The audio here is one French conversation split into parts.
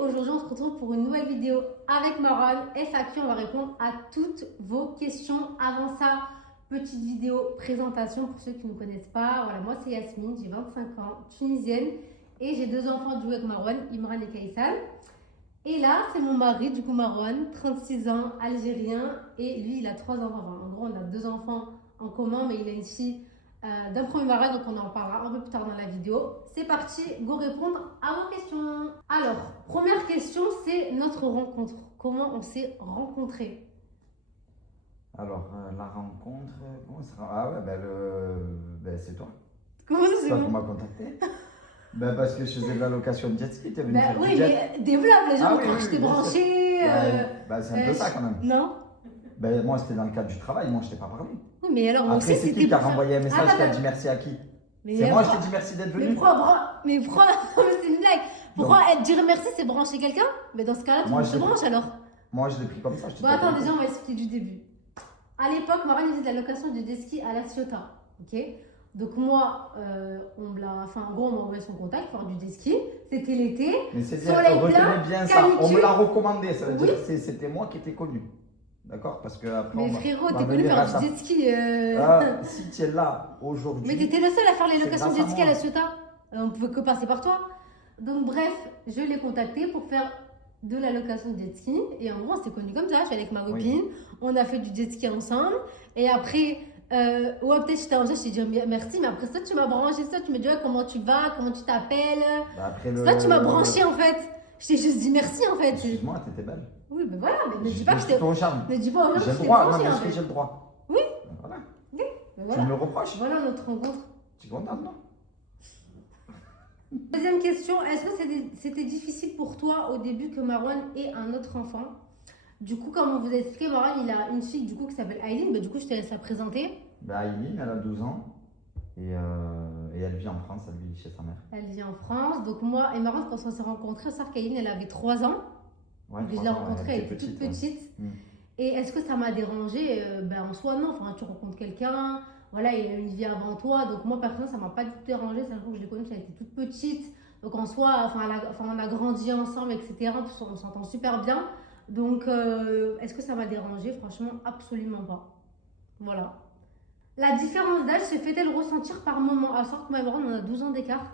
Aujourd'hui, on se retrouve pour une nouvelle vidéo avec Marwan. FAQ, on va répondre à toutes vos questions. Avant ça, petite vidéo présentation pour ceux qui ne me connaissent pas. Voilà, moi c'est Yasmine, j'ai 25 ans, tunisienne et j'ai deux enfants du avec Marwan, Imran et Kaysal. Et là, c'est mon mari, du coup Marwan, 36 ans, algérien, et lui, il a 3 enfants. Enfin, en gros, on a 2 enfants en commun, mais il a une fille d'un premier mariage, donc on en parlera un peu plus tard dans la vidéo. C'est parti, go répondre à vos questions. Alors, première question, c'est notre rencontre. Comment on s'est rencontrés? Alors, la rencontre, comment ça sera? Ah ouais, c'est toi. Comment ça, C'est c'est toi qui bon? m'as contacté. Parce que je faisais de la location de jet ski, tu es venu faire Oui, du jet. mais développe, les gens Ah vont oui, croire que oui, je t'ai bien sûr. branché. C'est un peu ça quand même. Non? Moi, c'était dans le cadre du travail, moi, je t'ai pas parlé. Oui, mais alors, moi Après, aussi, c'est c'était qui qui a pour faire- renvoyé un message Attends, qui a attends. dit merci à qui? Mais C'est moi, je pourquoi- t'ai dit merci d'être Mais venu. pourquoi c'est une blague. Pourquoi dire merci, c'est brancher quelqu'un? Mais dans ce cas-là, tout le Moi, monde se je- branche alors. Moi, je l'ai pris comme ça. Je t'ai Bon, pas attends, dit. déjà, on va expliquer du début. À l'époque, Marwan faisait de la location de jet ski à La Ciotat. Ok? Donc, moi, en gros, on m'a envoyé son contact pour faire du jet ski. C'était l'été. Mais c'est Soleil bien, plein, retenez bien ça. On me canicule. l'a recommandé, ça veut Oui. dire que c'était moi qui étais connu. D'accord? Parce que après, Mais on va- frérot, on va t'es connu venir à faire ça. du jet ski. Si tu es là aujourd'hui. Mais t'étais le seul à faire les c'est locations de grâce jet à ski à moi. La Ciotat. On pouvait que passer par toi. Donc, bref, je l'ai contacté pour faire de la location de jet ski. Et en gros, on s'est connus comme ça. Je suis avec ma copine. On a fait du jet ski ensemble. Et après, ouais, peut-être j'étais en jeu, je t'ai dit merci. Mais après ça, tu m'as branché ça. Tu me dis, ouais, comment tu vas? Comment tu t'appelles? Après C'est toi, tu m'as branché en fait. Je t'ai juste dit merci en fait. Excuse-moi, t'étais belle. Oui, mais voilà. Mais ne dis pas que je J'étais t'ai. ton charme. Ne dis pas aux gens que J'ai je le t'ai droit. Non, branché mais en est-ce que fait. j'ai le droit? Oui. Voilà. Mais Tu voilà. me le reproches? Voilà notre rencontre. Tu es contente, non? Deuxième question, est-ce que c'était difficile pour toi au début que Marwan ait un autre enfant? Du coup, comme on vous a expliqué, Marwan, il a une fille du coup qui s'appelle Aileen. Mais du coup, je te laisse la présenter. Aileen, elle a 12 ans. Et elle vit en France, elle vit chez sa mère. Elle vit en France. Donc moi et Marwan, quand on s'est rencontrés, sauf qu'Aileen, elle avait 3 ans. Ouais, Donc je 3 l'ai ans, rencontrée, elle était était toute ouais. petite. Mm. Et est-ce que ça m'a dérangé? En soi, non. Enfin, tu rencontres quelqu'un, voilà, il a une vie avant toi. Donc moi, personnellement, ça m'a pas du tout dérangé. C'est que je l'ai connue, elle était toute petite. Donc en soi, on a grandi ensemble, etc. On s'entend super bien. Donc, est-ce que ça m'a dérangé? Franchement, absolument pas. Voilà. La différence d'âge se fait-elle ressentir par moment? À savoir que ma on a 12 ans d'écart.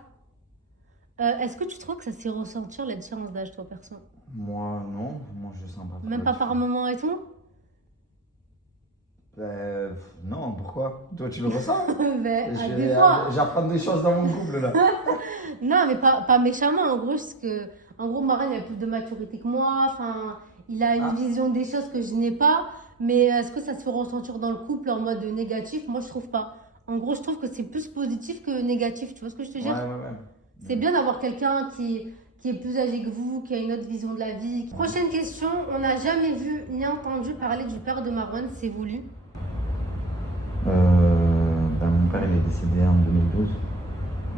Est-ce que tu trouves que ça s'est ressentir la différence d'âge, toi, perso? Moi, non. Moi, je sens pas. Même pas par moment et tout? Non, pourquoi? Toi, tu le ressens? Des fois. J'apprends des choses dans mon couple, là. Non, mais pas méchamment. En gros, Marwan, il a plus de maturité que moi. Enfin, il a une vision des choses que je n'ai pas. Mais est-ce que ça se fait ressentir dans le couple en mode négatif? Moi, je trouve pas. En gros, je trouve que c'est plus positif que négatif. Tu vois ce que je te dis? Ouais. C'est bien d'avoir quelqu'un qui est plus âgé que vous, qui a une autre vision de la vie. Prochaine question. On n'a jamais vu ni entendu parler du père de Marwan. C'est voulu? Mon père, il est décédé en 2012. Et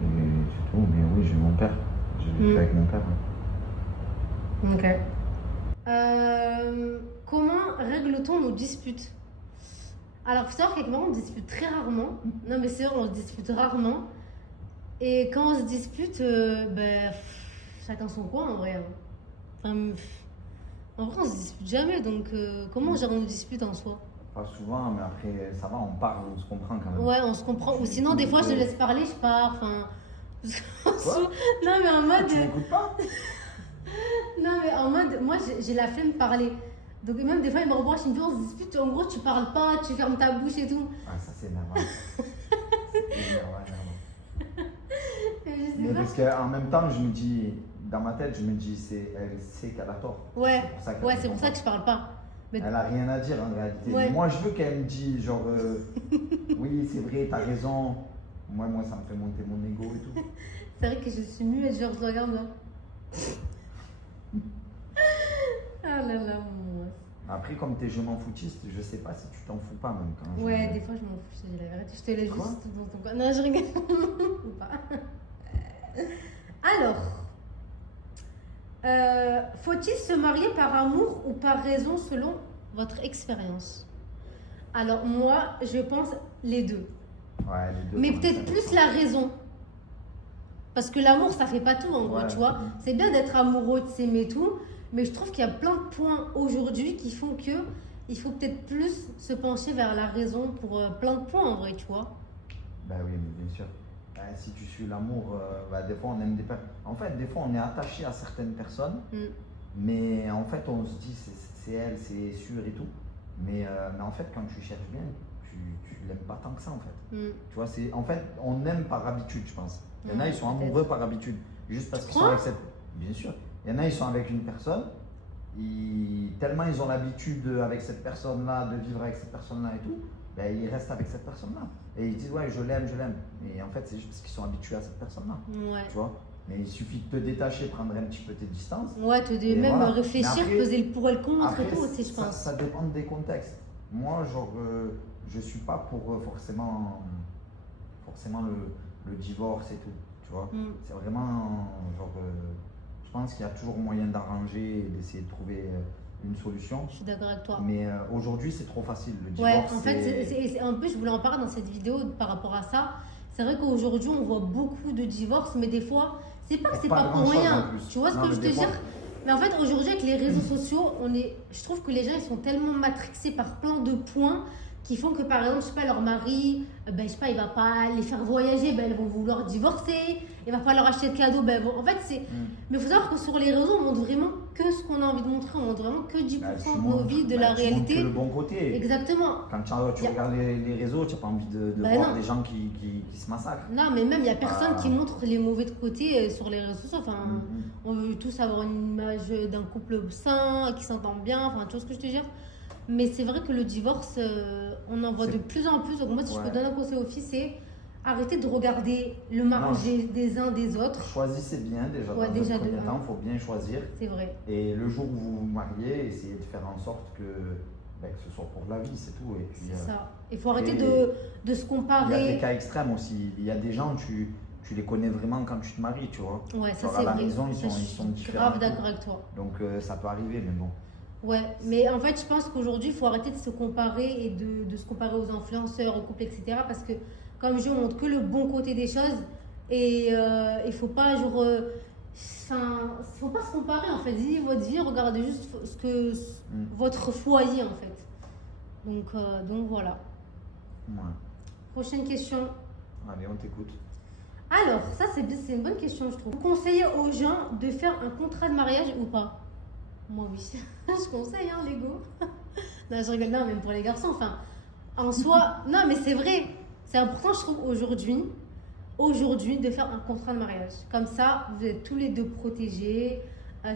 c'est tout. Mais oui, j'ai mon père. J'ai vécu avec mon père. Ok. Comment règle-t-on nos disputes? Alors, il faut savoir qu'avec Marwan, on dispute très rarement. Non, mais c'est vrai, on se dispute rarement. Et quand on se dispute, chacun son coin en vrai. Enfin, en vrai, on se dispute jamais. Donc, comment on gère nos disputes en soi? Pas souvent, mais après, ça va, on parle, on se comprend quand même. Ouais, on se comprend. Ou sinon, des fois, je laisse parler, je pars. Enfin. Non, mais en mode. Tu m'écoutes pas? Non, mais en mode, moi j'ai la flemme de parler. Donc, même des fois, il me reproche, il me dit on se dispute, en gros, tu parles pas, tu fermes ta bouche et tout. Ah, ça, c'est énervant. C'est énervant. Et je sais Mais pas. parce qu'en même temps, je me dis, dans ma tête, je me dis, elle sait qu'elle a tort. Ouais, C'est c'est pour ça que je parle pas. Mais Elle a rien à dire en réalité. Ouais. Moi, je veux qu'elle me dise, genre, oui, c'est vrai, t'as raison. Moi, ça me fait monter mon ego et tout. c'est vrai que je suis muette, genre, je regarde là. Ah là là, moi. Après, comme t'es je m'en foutiste, je sais pas si tu t'en fous pas même quand Ouais, des fois, je m'en fous, je te dis la vérité. Je te laisse Quoi? juste dans ton coin. Non, je rigole. Ou pas. Alors, faut-il se marier par amour ou par raison selon votre expérience? Alors moi, je pense les deux. Ouais, les deux. Mais quand peut-être même, ça plus dépend. la raison. Parce que l'amour, ça fait pas tout en gros, Ouais. tu vois. C'est bien d'être amoureux, de s'aimer et tout, mais je trouve qu'il y a plein de points aujourd'hui qui font que il faut peut-être plus se pencher vers la raison pour plein de points en vrai, tu vois. Ben oui, mais bien sûr. Ben, si tu suis l'amour, ben, des fois on aime des personnes. En fait, des fois on est attaché à certaines personnes, Mm. mais en fait on se dit c'est elle, c'est sûr et tout. Mais en fait, quand tu cherches bien, tu l'aimes pas tant que ça en fait. Mm. Tu vois, en fait, on aime par habitude, je pense. Il y en a, Ouais, ils sont peut-être. amoureux par habitude, juste parce qu'ils sont crois avec cette. Bien sûr. Il y en a, ils sont avec une personne, tellement ils ont l'habitude avec cette personne-là, de vivre avec cette personne-là et tout, ben, ils restent avec cette personne-là. Et ils disent, ouais, je l'aime, je l'aime. Et en fait, c'est juste parce qu'ils sont habitués à cette personne-là. Ouais. Tu vois. Mais il suffit de te détacher, prendre un petit peu tes distances. Ouais, Et même voilà. réfléchir, Mais après- peser le pour et le contre Après, et tout aussi, je ça, pense. ça dépend des contextes. Moi, genre, je suis pas pour forcément le divorce et tout, tu vois. Mm. C'est vraiment, genre, je pense qu'il y a toujours moyen d'arranger et d'essayer de trouver une solution. Je suis d'accord avec toi. Mais aujourd'hui, c'est trop facile. Le Ouais, divorce, en fait, en plus, je voulais en parler dans cette vidéo par rapport à ça. C'est vrai qu'aujourd'hui, on voit beaucoup de divorces, mais des fois, c'est pas que c'est pas pour grand-chose rien. en plus. Tu vois ce Non, que mais je veux des te fois- dire? Mais en fait, aujourd'hui, avec les réseaux sociaux, je trouve que les gens, ils sont tellement matrixés par plein de points qui font que, par exemple, je sais pas, leur mari, ben, je sais pas, il va pas les faire voyager, ben, elles vont vouloir divorcer, il va pas leur acheter de cadeaux, ben, en fait, c'est. Mais il faut savoir que sur les réseaux, on montre vraiment que ce qu'on a envie de montrer, on montre vraiment que 10% Bah, tu de nos montres- vies, de bah, la tu montres réalité. que le bon côté. Exactement. Quand tu Y a- regardes les réseaux, tu n'as pas envie de Bah, voir non. des gens qui se massacrent. Non, mais même, il n'y a personne Ah. qui montre les mauvais côtés sur les réseaux sociaux. Enfin, Mhm. on veut tous avoir une image d'un couple sain, qui s'entend bien, enfin, tu vois ce que je te veux dire. Mais c'est vrai que le divorce, on en voit de plus en plus. Donc, moi, si je Ouais. peux donner un conseil aux filles, c'est arrêter de regarder le mariage des uns des autres. Choisissez bien déjà. Ouais, Dans déjà un premier de temps, un. il faut bien choisir. C'est vrai. Et le jour où vous vous mariez, essayez de faire en sorte que ce soit pour la vie, c'est tout. Et puis, C'est ça. Il faut arrêter et- de se il y a des comparer. cas extrêmes aussi. Il y a des gens, tu les connais vraiment quand tu te maries, tu vois. Ouais, ça Genre, c'est à la vrai. maison, Ça, je ils suis sont différents. grave d'accord avec toi. Donc ça peut arriver, mais bon. Ouais, mais en fait, je pense qu'aujourd'hui, il faut arrêter de se comparer et de se comparer aux influenceurs, aux couples, etc. Parce que, comme je montre que le bon côté des choses, et il faut pas, genre, faut pas se comparer en fait. Vivez votre vie, regardez juste votre foyer en fait. Donc voilà. Ouais. Prochaine question. Allez, on t'écoute. Alors, ça, c'est une bonne question, je trouve. Vous conseillez aux gens de faire un contrat de mariage ou pas? Moi, oui. Je conseille, hein, Lego. Non, je rigole. Non, même pour les garçons. Enfin, en soi, non, mais c'est vrai. C'est important, je trouve, aujourd'hui, de faire un contrat de mariage. Comme ça, vous êtes tous les deux protégés.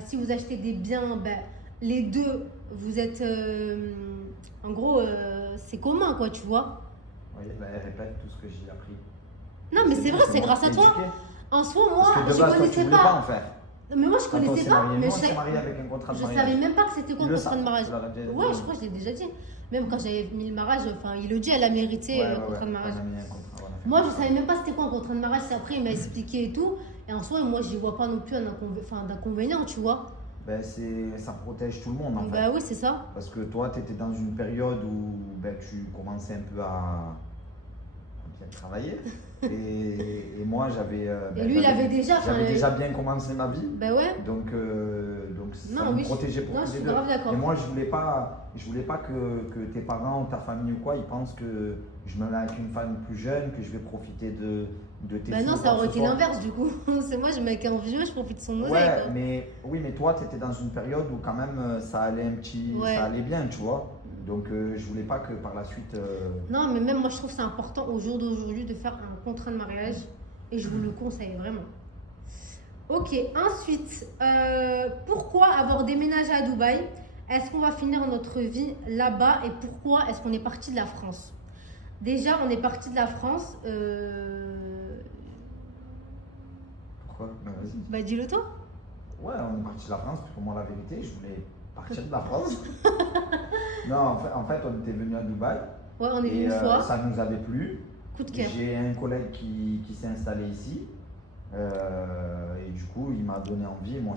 Si vous achetez des biens, ben, les deux, vous êtes. En gros, c'est commun, quoi, tu vois. Oui, elle répète tout ce que j'ai appris. Non, mais c'est vrai, c'est grâce à toi. En soi, moi, Parce que de je base, toi, tu connaissais voulais pas en faire. Mais moi, je Quand on connaissais s'est pas. marié, Mais nous, on s'est marié avec un contrat de je mariage. savais même pas que c'était quoi Il le le contrat de savent, mariage. tu l'as déjà dit. Ouais, je crois que je l'ai déjà dit. Même quand j'avais mis le mariage, enfin, il le dit, elle a mérité le contrat de mariage. On a mis un contrat, voilà. Moi, je savais même pas c'était quoi un contrat de mariage. C'est après, il m'a expliqué et tout. Et en soi, moi, je vois pas non plus d'inconvénient, tu vois. Ben, ça protège tout le monde en fait. Bah oui, c'est ça. Parce que toi, tu étais dans une période où tu commençais un peu à bien travailler. Et moi, j'avais. Et lui, il avait déjà. enfin, J'avais déjà bien commencé ma vie. Bah ouais. Donc ça Non, me oui, protégeait pour non, tous je les suis deux. grave d'accord. Et moi, je voulais pas que tes parents, ta famille ou quoi, ils pensent que je me mets avec une femme plus jeune, que je vais profiter de tes Bah sous non, ou ça quoi que aurait ce été soit. l'inverse du coup. C'est moi, je mets qu'un vieux, je profite de son oseille. Ouais, quoi. mais toi, tu étais dans une période où quand même ça allait Ouais. ça allait bien, tu vois. Donc je voulais pas que par la suite. Non, mais même moi, je trouve que c'est important au jour d'aujourd'hui de faire un contrat de mariage. Et je vous le conseille vraiment. Ok, ensuite, pourquoi avoir déménagé à Dubaï? Est-ce qu'on va finir notre vie là-bas? Et pourquoi est-ce qu'on est parti de la France? Déjà, on est parti de la France. Pourquoi? Ben, vas-y. Bah, dis-le toi. Ouais, on est parti de la France, parce que moi, la vérité, je voulais partir de la France. Non, en fait, on était venu à Dubaï. Ouais, on est venu Et une fois. ça nous avait plu. Coup de cœur. J'ai un collègue qui s'est installé ici. Et du coup, il m'a donné envie. Moi,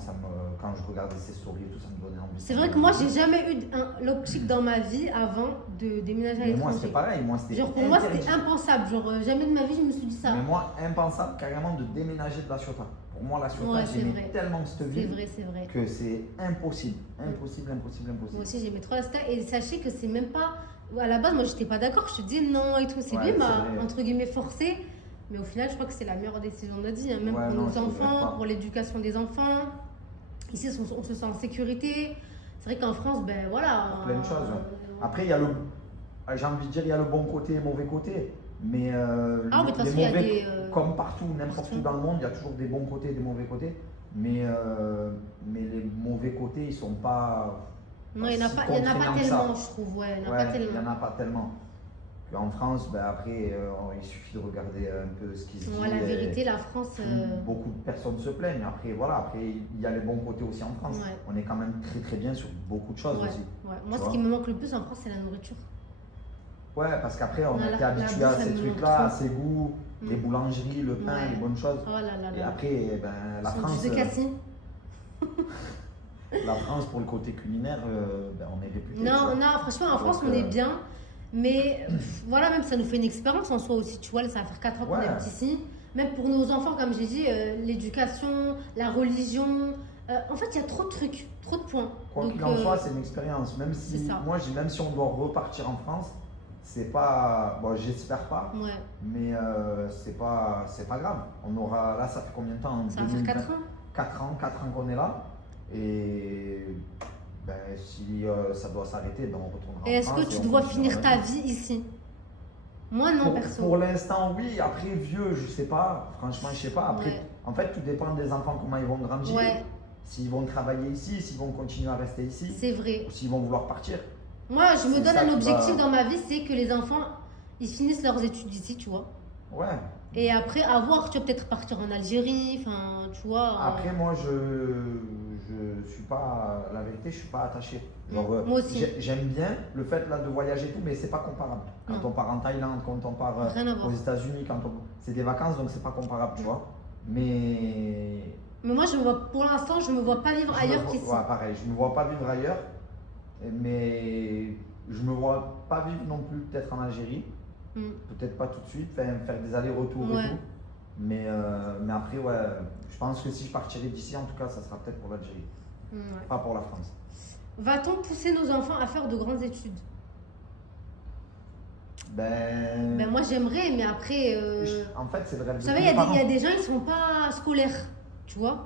quand je regardais ses stories et tout, ça me donnait envie. C'est vrai que moi, j'ai jamais eu l'optique dans ma vie avant de déménager à Mais moi, l'étranger. c'était pareil. Moi, c'était Genre, pour moi, c'était interdit. impensable. Genre, jamais de ma vie, je me suis dit ça. Mais moi, impensable carrément de déménager de La Ciotat. Pour moi, La Ciotat, Ouais, c'est j'aimais vrai. tellement cette C'est ville vrai, c'est vrai. que c'est impossible. Impossible, impossible, impossible. Moi aussi, j'aimais trop la Ciotat. Et sachez que c'est même pas. À la base, moi, j'étais pas d'accord. Je te disais non et tout. C'est Ouais, lui c'est m'a, vrai. entre guillemets, forcé. Mais au final, je crois que c'est la meilleure décision de notre vie. Hein. Même Ouais, pour non, nos je regrette enfants, pas. pour l'éducation des enfants. Ici, on se sent en sécurité. C'est vrai qu'en France, ben voilà. Plein de choses, ouais. Après, il y a j'ai envie de dire, il y a le bon côté et le mauvais côté. Mais Ah, mais de toute les façon, il y a mauvais, des. comme partout, n'importe partout. où dans le monde, il y a toujours des bons côtés et des mauvais côtés. Mais les mauvais côtés, ils sont pas. Non, il n'y en a si pas contraignants que ça. tellement, je trouve. Ouais, il n'y en a Ouais, pas il n'y tellement. en a pas tellement. En France, ben après, il suffit de regarder un peu ce qui se dit. Ouais, la et vérité, la France. beaucoup de personnes se plaignent. Après, voilà, après, il y a les bons côtés aussi en France. Ouais. On est quand même très très bien sur beaucoup de choses Ouais, aussi. ouais. Moi, Tu ce qui vois. me manque le plus en France, c'est la nourriture. Ouais, parce qu'après, on Non, a la- été la habitué à bouffe, ces elle me trucs-là, manque à trop. ces goûts, Mm. les boulangeries, le pain, Ouais. les bonnes choses. Oh là là Et là. après, ben, la Sandwich France, de cassis. la France, pour le côté culinaire, ben, on est réputé. tu Non, vois. non, franchement, en Donc, France, on est bien. Mais voilà, même ça nous fait une expérience en soi aussi. Tu vois, là, ça va faire 4 ans qu'on Ouais. est ici. Même pour nos enfants, comme j'ai dit, l'éducation, la religion. En fait, il y a trop de trucs, trop de points. Quoi Donc, qu'il en soit, c'est une expérience. Même si, c'est ça. moi, je dis, même si on doit repartir en France, c'est pas. Bon, j'espère pas, ouais, mais c'est pas grave. On aura. Là, ça fait combien de temps? ça va faire 4 ans. 4 ans qu'on est là. Et ben, si ça doit s'arrêter, ben, on retournera Et en est-ce que France tu et on dois continuera finir la ta vie. vie ici? Moi, non, Pour, perso. pour l'instant, oui. Après, vieux, je sais pas. Franchement, je sais pas. Après, Ouais. en fait, tout dépend des enfants, comment ils vont grandir. Ouais, S'ils vont travailler ici, s'ils vont continuer à rester ici, c'est vrai. ou s'ils vont vouloir partir. Moi, je me C'est donne ça un qui objectif va- dans ma vie, c'est que les enfants, ils finissent leurs études ici, tu vois. Ouais. Et après, à voir, tu vas peut-être partir en Algérie, enfin, tu vois. Après, moi, je suis pas, la vérité, je suis pas attaché. Genre, Moi aussi. J'aime bien le fait là de voyager et tout, mais c'est pas comparable. Quand Non. on part en Thaïlande, quand on part Rien à voir. aux États-Unis, c'est des vacances, donc c'est pas comparable, tu vois. Mais Mais moi, je me vois, pour l'instant, je me vois pas vivre je me ailleurs vois- qu'ici. ouais, pareil, je me vois pas vivre ailleurs, mais je me vois pas vivre non plus peut-être en Algérie, Mm. peut-être pas tout de suite, faire des allers-retours Ouais. et tout. Mais après, ouais, je pense que si je partirais d'ici, en tout cas, ça sera peut-être pour l'Algérie, Ouais. pas pour la France. Va-t-on pousser nos enfants à faire de grandes études? Ben moi j'aimerais, mais après, En fait, c'est le rêve de vous tous savez, les il parents. y a des gens, ils sont pas scolaires, tu vois.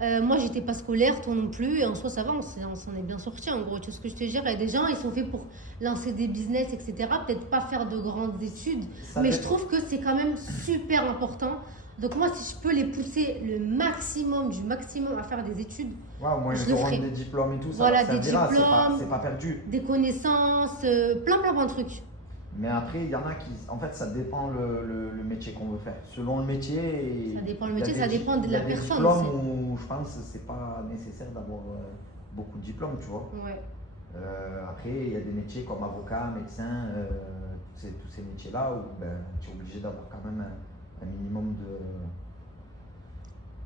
Moi j'étais pas scolaire, toi non plus, et en soi ça va, on s'en est bien sorti en gros. Tu vois ce que je te veux dire? Il y a des gens, ils sont faits pour lancer des business, etc. Peut-être pas faire de grandes études, Ça mais je dépend. trouve que c'est quand même super important. Donc moi, si je peux les pousser le maximum du maximum à faire des études, Ouais, au moins, je ils le auront ferai. des diplômes et tout, ça Voilà, leur des servira, diplômes. c'est pas perdu. des connaissances, plein de trucs. Mais après, il y en a qui. En fait, ça dépend le métier qu'on veut faire. Selon le métier. Ça dépend le il y a métier, des ça di- dépend de il y a la des personne diplômes aussi. où je pense que c'est pas nécessaire d'avoir beaucoup de diplômes, tu vois. Ouais. Après, il y a des métiers comme avocat, médecin, tous ces métiers-là où ben, tu es obligé d'avoir quand même un minimum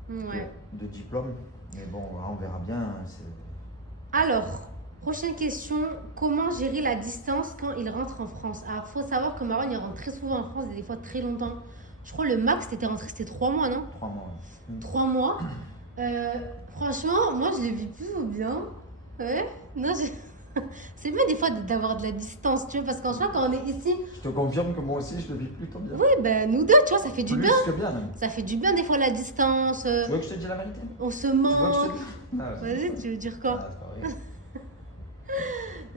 Ouais. de diplômes. Mais bon, on verra bien. Hein, Alors, prochaine question, comment gérer la distance quand il rentre en France? Alors, il faut savoir que Marwan, il rentre très souvent en France, et des fois très longtemps. Je crois le max, c'était rentré, c'était 3 mois, non? 3 mois. 3 mois. Franchement, moi, je le vis plutôt bien. Ouais. Non, c'est bien des fois d'avoir de la distance, tu vois, parce qu'en soi, quand on est ici, Je te confirme que moi aussi, je le vis plutôt bien. oui, ben nous deux, tu vois, ça fait du Plus bien. que bien, même. Ça fait du bien des fois la distance. Tu veux que je te dise la vérité? On se Tu veux que manque. je te dise? Ah, Vas-y, tu veux dire quoi? Ah, c'est pas vrai.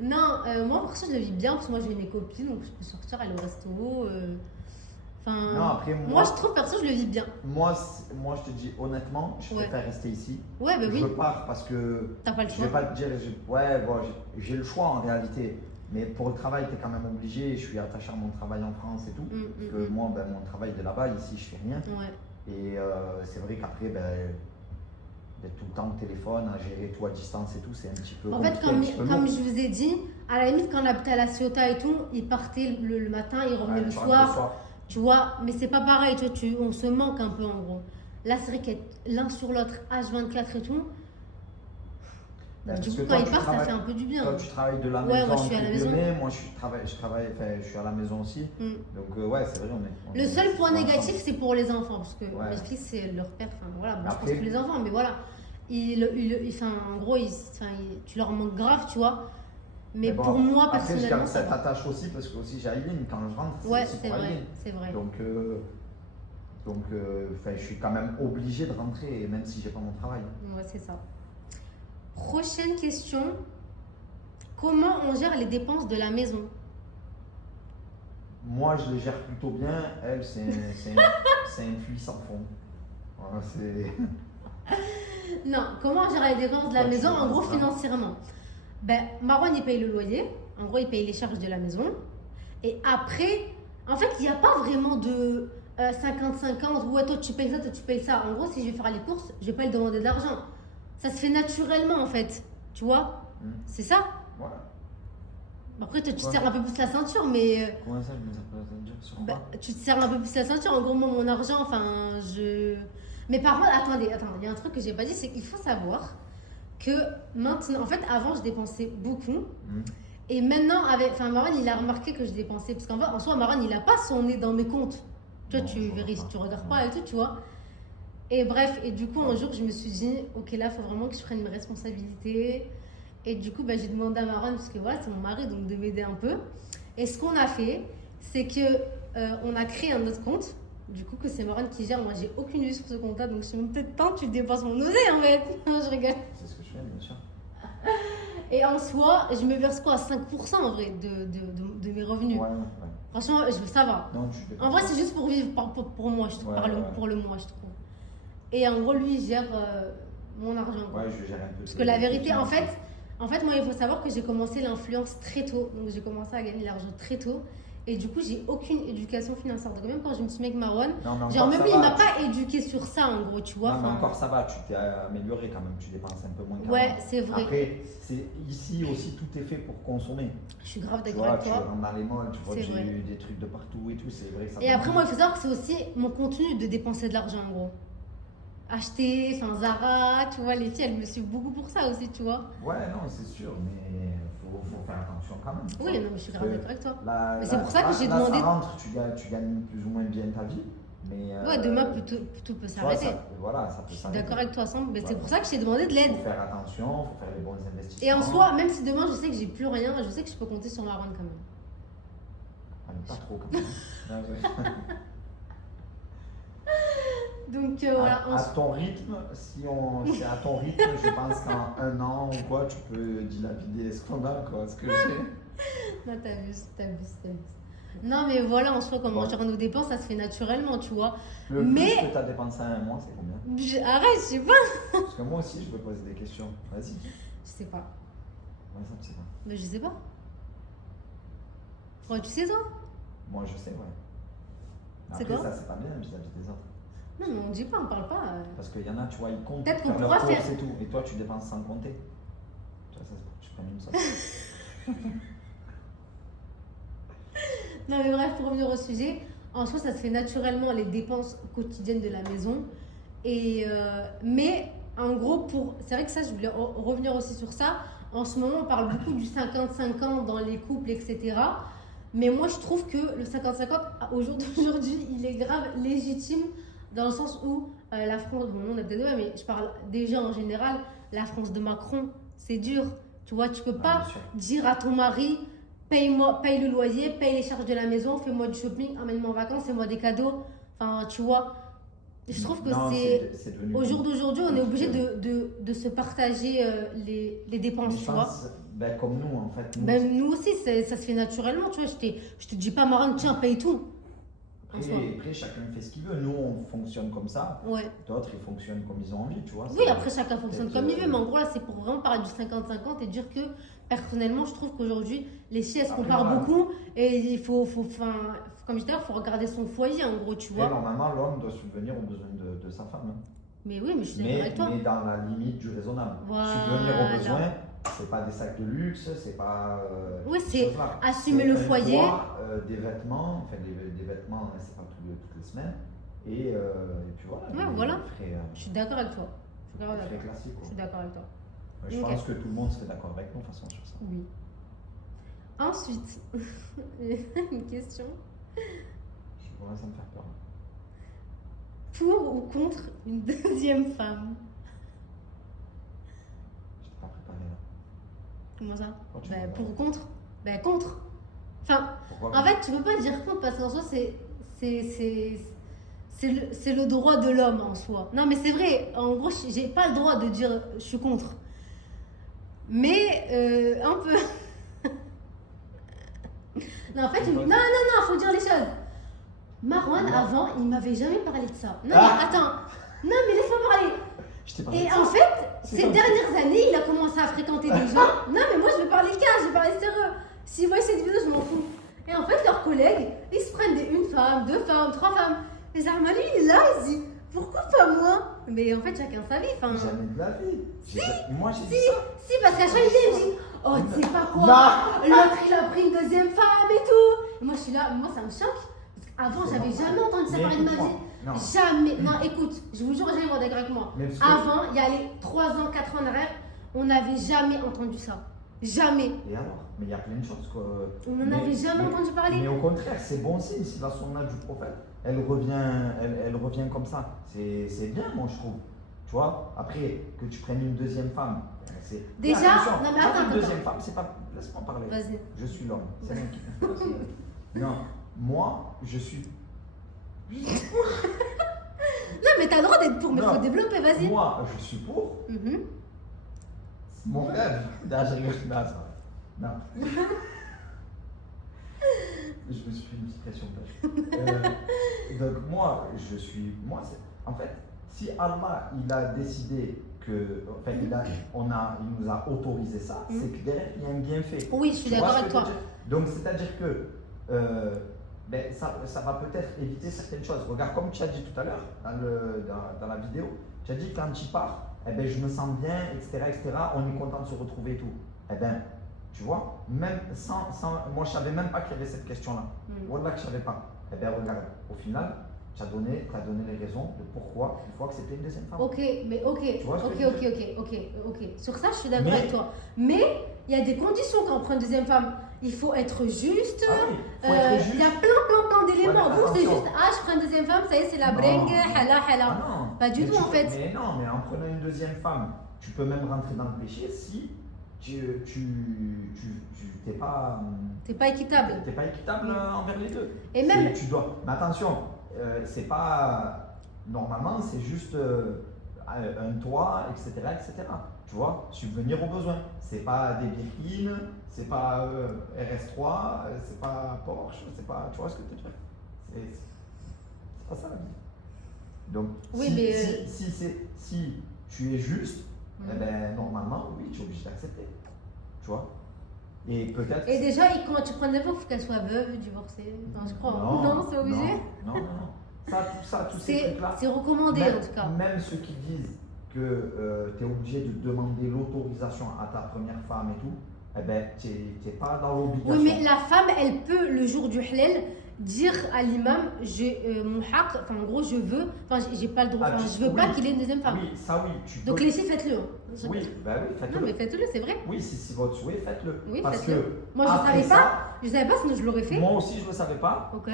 Non, moi, pour ça, je le vis bien, parce que moi, j'ai mes copines, donc je peux sortir, aller au resto. Enfin, Non, après, moi, je trouve, perso, je le vis bien. moi, je te dis honnêtement, je Ouais. préfère rester ici. Ouais, bah oui, Je pars parce que t'as pas le je choix. vais pas te dire, ouais, bon, j'ai le choix en réalité. Mais pour le travail, tu es quand même obligé. Je suis attaché à mon travail en France et tout. Parce que moi, ben, mon travail de là-bas, ici, je fais rien. Ouais. Et c'est vrai qu'après, ben, d'être tout le temps au téléphone, à gérer tout à distance et tout, c'est un petit peu En fait, compliqué, un petit peu comme lourd. je vous ai dit, à la limite, quand on habitait à la Ciotat et tout, ils partaient le matin, ils revenaient Ouais, le tu rentres soir. Tu vois, mais c'est pas pareil, tu vois, on se manque un peu en gros. Là, c'est vrai qu'être l'un sur l'autre, H24 et tout. Ben, Du parce coup, que quand toi, il tu part, ça travailles, fait un peu du bien. toi, tu travailles de la Ouais, maison, moi, je suis à entre la maison. guillemets. Moi, je suis à la maison aussi. Mm. Donc, ouais, c'est vrai, on Le est seul point souvent négatif, ensemble. c'est pour les enfants, parce que Ouais. mes fils, c'est leur père. Enfin, voilà, moi, je Après- pense que les enfants, mais voilà. Enfin, en gros, tu leur manques grave, tu vois. Mais bon, pour moi, après, je personnellement, garde ça cette va. attache aussi parce que aussi j'ai Aileen. Quand je rentre, Ouais, aussi c'est pour vrai, Aileen. c'est vrai. Donc, je suis quand même obligé de rentrer, même si j'ai pas mon travail. Ouais, c'est ça. Prochaine question. Comment on gère les dépenses de la maison? Moi, je les gère plutôt bien. Elle, c'est un puits sans fond. Voilà, Non, comment on gère les dépenses de la Toi, tu maison, en dépenses gros, pas. financièrement? Ben, Marwan, il paye le loyer. En gros, il paye les charges de la maison. Et après, en fait, il n'y a pas vraiment de 50-50. Ouais, toi, tu payes ça, toi, tu payes ça. En gros, si je vais faire les courses, je vais pas lui demander de l'argent. Ça se fait naturellement, en fait. Tu vois? C'est ça? Voilà. Après, toi, tu te Ouais. serres un peu plus la ceinture, mais Comment ça, je me sers pas la ceinture sur bah, quoi? tu te serres un peu plus la ceinture. En gros, moi, mon argent, enfin, je. Mais par contre, attendez, il y a un truc que j'ai pas dit, c'est qu'il faut savoir que maintenant, en fait, avant, je dépensais beaucoup. Et maintenant, enfin, Marwan, il a remarqué que je dépensais. Parce en soi, Marwan, il a pas son nez dans mes comptes. Tu vois, Non, tu je regarde vérifies, pas. tu regardes pas et tout, tu vois. Et bref, et du coup, un jour, je me suis dit, ok, là, il faut vraiment que je prenne mes responsabilités. Et du coup, bah, j'ai demandé à Marwan, parce que voilà, c'est mon mari, donc de m'aider un peu. Et ce qu'on a fait, c'est que on a créé un autre compte. Du coup, que c'est Marwan qui gère. Moi, j'ai aucune vue sur ce compte-là, donc je suis même peut-être tant tu dépenses mon oseille en fait. Non, je rigole. C'est ce que je fais, bien sûr. Et en soi, je me verse quoi, 5% en vrai de mes revenus. Ouais. Franchement, ça va. Non, tu dépenses En vrai, pas. c'est juste pour vivre pour moi, je trouve, Ouais, ouais. pour le mois, je trouve. Et en gros, lui, il gère mon argent. quoi. Ouais, je gère un peu. Parce que la vérité, en fait, moi, il faut savoir que j'ai commencé l'influence très tôt. Donc, j'ai commencé à gagner de l'argent très tôt. Et du coup, j'ai aucune éducation financière. Donc, même quand je me suis mis avec Marwan, Non, mais genre, encore, même ça lui, il va, m'a pas éduqué sur ça, en gros, tu vois. Non, mais enfin, encore ça va, tu t'es amélioré quand même, tu dépenses un peu moins qu'avant. Ouais, c'est vrai. Après, ici aussi, tout est fait pour consommer. Je suis grave Tu d'accord vois, avec tu toi. rentres dans les malls, tu vois C'est que vrai. j'ai eu des trucs de partout et tout, c'est vrai. Ça Et donne après, envie. moi, il faut savoir que c'est aussi mon contenu de dépenser de l'argent, en gros. Acheter, enfin, Zara, tu vois, les filles, elles me suivent beaucoup pour ça aussi, tu vois. Ouais, non, c'est sûr, mais faut faire attention quand même. Oui, non, mais je suis grave d'accord avec toi. Là, Mais c'est pour ça que j'ai demandé- Ça rentre, tu gagnes plus ou moins bien ta vie. Mais, Ouais, demain, tout peut tu vois, s'arrêter. voilà, ça peut Je suis s'arrêter. d'accord avec toi, Sam. Mais c'est Voilà. pour ça que je t'ai demandé de l'aide. Faut faire attention, faut faire les bons investissements. Et en soi, même si demain je sais que j'ai plus rien, je sais que je peux compter sur Marwan quand même. Ah, mais pas trop quand même. Ah, ouais. Donc voilà. À ton rythme, c'est à ton rythme, je pense qu'en un an ou quoi, tu peux dilapider ce qu'on a, quoi, ce que j'ai. Non, t'abuses. Non, mais voilà, en soi, comment Ouais. on gère nos dépenses, ça se fait naturellement, tu vois. Le Mais- plus que tu as dépensé en un mois, c'est combien? Arrête, je sais pas. Parce que moi aussi, je veux poser des questions. Vas-y. Je sais pas. Moi, ça, tu sais pas. Mais je sais pas. Ouais, tu sais, toi? Moi, je sais, ouais. C'est Après, quoi ça, c'est pas bien vis-à-vis des autres. Non, mais on dit pas, on parle pas. Parce qu'il y en a, tu vois, ils comptent Peut-être pour qu'on faire pourra leurs courses faire. et tout. Et toi, tu dépenses sans compter. Tu vois, ça, je prends une sauce. Non, mais bref, pour revenir au sujet, en soi, ça se fait naturellement les dépenses quotidiennes de la maison. Mais en gros, c'est vrai que ça, je voulais revenir aussi sur ça. En ce moment, on parle beaucoup du 50-50 dans les couples, etc. Mais moi, je trouve que le 50-50, au jour d'aujourd'hui, il est grave légitime dans le sens où la France, bon, on a des débats, mais je parle déjà en général, la France de Macron, c'est dur. Tu vois, tu peux pas bien sûr. dire à ton mari, paye le loyer, paye les charges de la maison, fais-moi du shopping, amène-moi en vacances, fais-moi des cadeaux. Enfin, tu vois, je trouve que Non, c'est devenu au jour d'aujourd'hui, on est obligé compliqué. de se partager les dépenses, Mais je tu vois. pense, ben, comme nous, en fait. Nous, Ben, nous aussi, ça se fait naturellement, tu vois. Je te dis pas, Marwan, tiens, paye tout. En soi. après, chacun fait ce qu'il veut. Nous, on fonctionne comme ça. Ouais. D'autres, ils fonctionnent comme ils ont envie, tu vois. Oui, après, chacun fonctionne peut-être, comme il veut, mais en gros, là, c'est pour vraiment parler du 50-50 et dire que, personnellement, je trouve qu'aujourd'hui, les filles, elles se Après, comparent voilà. beaucoup et il faut comme je disais, il faut regarder son foyer, en gros, tu Et vois. normalement, l'homme doit subvenir aux besoins de sa femme. Hein. Mais oui, mais je suis d'accord avec toi. Mais dans la limite du raisonnable. Voilà. Subvenir aux besoins, c'est pas des sacs de luxe, c'est pas. Oui, ces c'est choses-là. assumer C'est le un foyer. toit, des vêtements, enfin des vêtements, c'est pas toutes les semaines. Et puis voilà. Ouais, les voilà. frais, Je suis d'accord avec toi. Je suis d'accord les avec frais toi. classiques. Je Quoi. suis d'accord avec toi. Je Ok. pense que tout le monde serait d'accord avec nous de toute façon sur ça. Oui. Ensuite, une question. Je commence à me faire peur. Pour ou contre une deuxième femme? Je t'ai pas préparé là. Comment ça? Oh, tu Ben, me pour ou regardes. contre? Ben, contre. Enfin, Pourquoi en fait, tu peux pas dire contre parce qu'en soi, c'est le droit de l'homme en soi. Non, mais c'est vrai. En gros, j'ai pas le droit de dire je suis contre. Mais un peu. Non, en fait, non, faut dire les choses. Marwan, avant, il m'avait jamais parlé de ça. Non, mais attends. Non, mais laisse-moi parler. Je t'ai parlé Et de ça. en fait, C'est ces comme dernières années, il a commencé à fréquenter des gens. Non, mais moi, je vais parler de cas, je vais parler sérieux. S'ils voient cette vidéo, je m'en fous. Et en fait, leurs collègues, ils se prennent une femme, deux femmes, trois femmes. Et Zarma, lui, il est là, il se dit pourquoi pas moi? Mais en fait, chacun sa vie. Enfin, Jamais de la vie. Moi j'ai dit si, ça. si, parce qu'à chaque fois, il me dit oh, tu sais pas quoi, Non. l'autre, il a pris une deuxième femme et tout. Et moi, je suis là, moi, ça me choque. Parce qu'avant, C'est j'avais normal. jamais entendu ça Mais parler de ma écoute-moi. vie. Non. Jamais. Non, écoute, je vous jure, jamais vous d'accord avec moi. Mais parce que- Avant, il y a les 3 ans, 4 ans en arrière, on n'avait jamais entendu ça. Jamais. Et alors? Mais il y a plein de choses quoi. On n'en avait jamais entendu parler. Mais au contraire, c'est bon signe si la sunna du prophète, elle revient comme ça. C'est bien, moi je trouve. Tu vois? Après, que tu prennes une deuxième femme, c'est. Déjà, Mais attention, non, mais moi, attends, une deuxième attends. femme, c'est pas. Laisse-moi parler. Vas-y. Je suis l'homme. C'est moi qui. Non, moi, je suis. Non, mais t'as le droit d'être pour, mais Non. faut développer, vas-y. Moi, je suis pour. Mhm. C'est mon rêve. Non, je rigole. Non, ça va. Non. Je me suis fait une petite pression. Donc moi, je suis. Moi, c'est. En fait, si Allah, il a décidé que. Enfin, il nous a autorisé ça, c'est que derrière, il y a un bienfait. Oui, je suis Tu vois d'accord ce avec que je toi. veux dire? Donc, c'est-à-dire que. Ben, ça va peut-être éviter certaines choses. Regarde, comme tu as dit tout à l'heure dans la vidéo, tu as dit quand tu pars, eh ben, je me sens bien, etc., on est content de se retrouver et tout. Eh ben, tu vois, même sans moi je savais même pas qu'il y avait cette question-là. Voilà que je savais pas. Eh bien regarde, au final, tu as donné les raisons de pourquoi il faut accepter une deuxième femme. Ok, mais ok, Tu vois ce que ok, je veux ok. Sur ça, je suis d'accord Mais- avec toi. Mais il y a des conditions quand on prend une deuxième femme. Il faut être juste. Ah oui, faut être juste. Il y a plein d'éléments. Ouais, mais Vous, c'est attention. juste, je prends une deuxième femme, ça y est, c'est la Non. bringue, hala. Ah non. Pas du Mais tout, en fait. Mais non, mais en prenant une deuxième femme, tu peux même rentrer dans le péché si tu t'es pas. C'est pas équitable. T'es pas équitable envers les deux. Et même- Tu dois. Mais attention, c'est pas. Normalement, c'est juste un toit, etc. Tu vois, subvenir aux besoins. C'est pas des Birkin, c'est pas RS3, c'est pas Porsche, c'est pas. Tu vois ce que je veux dire? C'est pas ça la vie. Donc, Oui, si, mais, si tu es juste, eh ben, normalement, oui, tu es obligé d'accepter. Tu vois? Et peut-être. Et déjà, quand tu prends des fois, il faut qu'elle soit veuve, divorcée. Non, je crois. Non, c'est obligé. Non. Tous ces trucs-là. C'est recommandé Même, en tout cas. même ceux qui disent que tu es obligé de demander l'autorisation à ta première femme et tout, eh ben, tu n'es pas dans l'obligation. Oui, mais la femme, elle peut, le jour du halal, dire à l'imam, mon haq, enfin en gros, je veux, enfin j'ai pas le droit, Ah, enfin, tu- je veux pas oui. qu'il ait une deuxième femme. Oui, ça oui, tu peux. Donc laissez, faites-le. Oui, bah oui, faites-le. Non, mais faites-le, c'est vrai. Oui, si votre souhait, faites-le. Oui, Parce faites-le. que Moi, je après savais ça, pas. Je savais pas, sinon je l'aurais fait. Moi aussi, je ne le savais pas. Ok.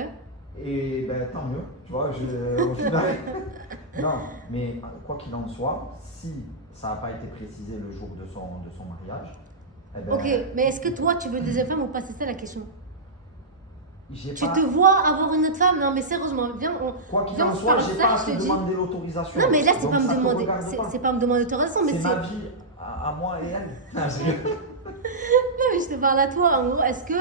Et ben, tant mieux, tu vois, au final. Non, mais quoi qu'il en soit, si ça n'a pas été précisé le jour de son mariage, eh ben, Ok, mais est-ce que toi, tu veux une deuxième femme ou pas? C'est ça la question. j'ai Tu pas- te vois avoir une autre femme? Non, mais sérieusement, viens, Quoi qu'il viens, en on se soit, parle j'ai de pas ça, à je te te dis. demander l'autorisation. Non, mais là, c'est Donc, pas ça me te demander. regarde pas. C'est pas me demander l'autorisation, mais C'est c'est. ma vie à moi et elle. Non, je rigole. Non, mais je te parle à toi. En gros, est-ce que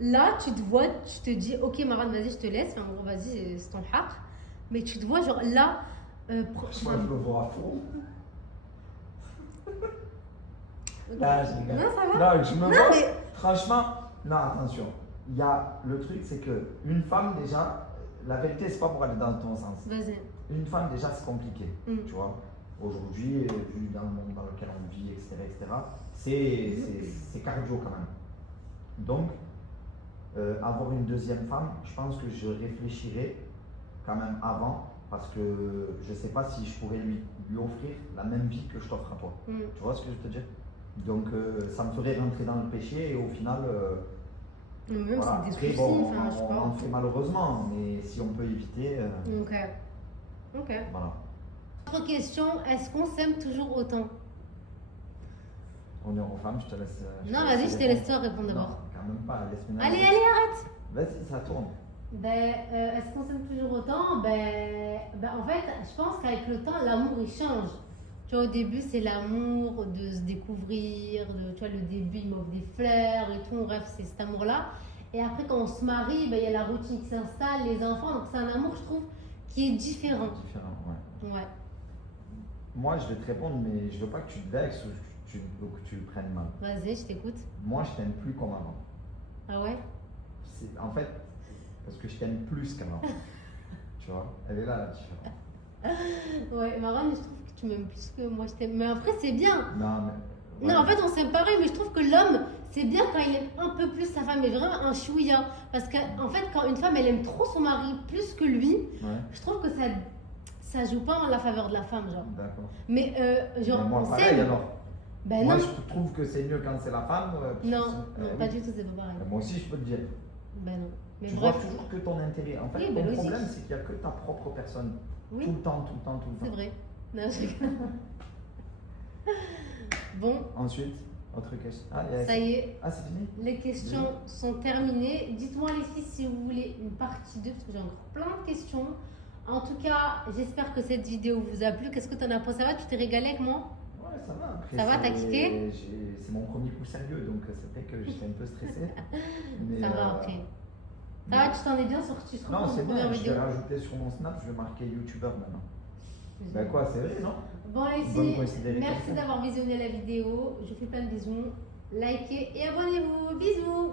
là, tu te vois, tu te dis, ok, Marwan, vas-y, je te laisse. Enfin, en gros, vas-y, c'est ton haq. Mais tu te vois, genre là. Franchement, je me vois à fond. Là, je rigole. Non, ça va. Non, je me Non, vois. mais- Franchement, non, attention. Il y a le truc, c'est que une femme, déjà, la vérité, c'est pas pour aller dans ton sens. Vas-y. Une femme, déjà, c'est compliqué. Mm. Tu vois, aujourd'hui, vu dans le monde dans lequel on vit, etc., c'est cardio quand même. Donc, avoir une deuxième femme, je pense que je réfléchirais quand même avant parce que je sais pas si je pourrais lui offrir la même vie que je t'offre à toi. Mm. Tu vois ce que je veux te dire? Donc ça me ferait rentrer dans le péché et au final, Même voilà. c'est des Après, soucis, bon, enfin, je sais on pas. en fait malheureusement, mais si on peut éviter, Ok. Ok. voilà. Autre question, est-ce qu'on s'aime toujours autant? On est en femme, je te laisse. Non, vas-y, je te laisse toi répondre Non, d'abord. quand même pas, laisse-moi. Allez, arrête! Vas-y, ça tourne. Ben, est-ce qu'on s'aime toujours autant? En fait, je pense qu'avec le temps, l'amour il change. Tu vois, au début, c'est l'amour de se découvrir, tu vois, le début, il m'offre des fleurs et tout, bref, c'est cet amour-là. Et après, quand on se marie, il y a la routine qui s'installe, les enfants, donc c'est un amour, je trouve, qui est différent. Différent, ouais. Ouais. Moi, je vais te répondre, mais je veux pas que tu te vexes ou que tu le prennes mal. Vas-y, je t'écoute. Moi, je t'aime plus comme avant. Ah ouais? En fait, parce que je t'aime plus qu'avant. Tu vois, elle est là la différence. Ouais, Marwan, je trouve que tu m'aimes plus que moi, je t'aime. Mais après, c'est bien. Non, mais. Non, en fait, on s'aime pareil, mais je trouve que l'homme, c'est bien quand il aime un peu plus sa femme, mais vraiment un chouïa. Parce qu'en fait, quand une femme, elle aime trop son mari plus que lui, Ouais, je trouve que ça joue pas en la faveur de la femme, genre. d'accord. Mais genre, Mais moi, on pareil s'aime. alors. Ben Moi, non. je trouve que c'est mieux quand c'est la femme. Non, oui. pas du tout, c'est pas pareil. Moi aussi, je peux te dire. Ben non. Mais Tu bref, vois toujours que ton intérêt. En fait, Oui, ton ben logique. problème, c'est qu'il n'y a que ta propre personne. oui, Tout le temps, tout le temps, tout le c'est temps. vrai. Non, Bon, Ensuite, autre question. Ah, yes. ça y est, Ah, c'est fini? les questions sont terminées. Dites-moi les filles si vous voulez une partie 2, parce que j'ai encore plein de questions. En tout cas, j'espère que cette vidéo vous a plu. Qu'est-ce que tu en as pensé? Ça va? Tu t'es régalé avec moi? Ouais, ça va. Après, Ça va, t'as kiffé? C'est mon premier coup sérieux, donc ça fait que j'étais un peu stressé. Mais, Ça va après. Ça va, tu t'en es bien sorti, je trouve, Non, dans c'est la première bien. Je vidéo. vais rajouter sur mon snap, je vais marquer youtubeur maintenant. Ben quoi, c'est vrai, non? Bon les Bonne filles, considérée merci comme ça. d'avoir visionné la vidéo. Je vous fais plein de bisous. Likez et abonnez-vous. Bisous.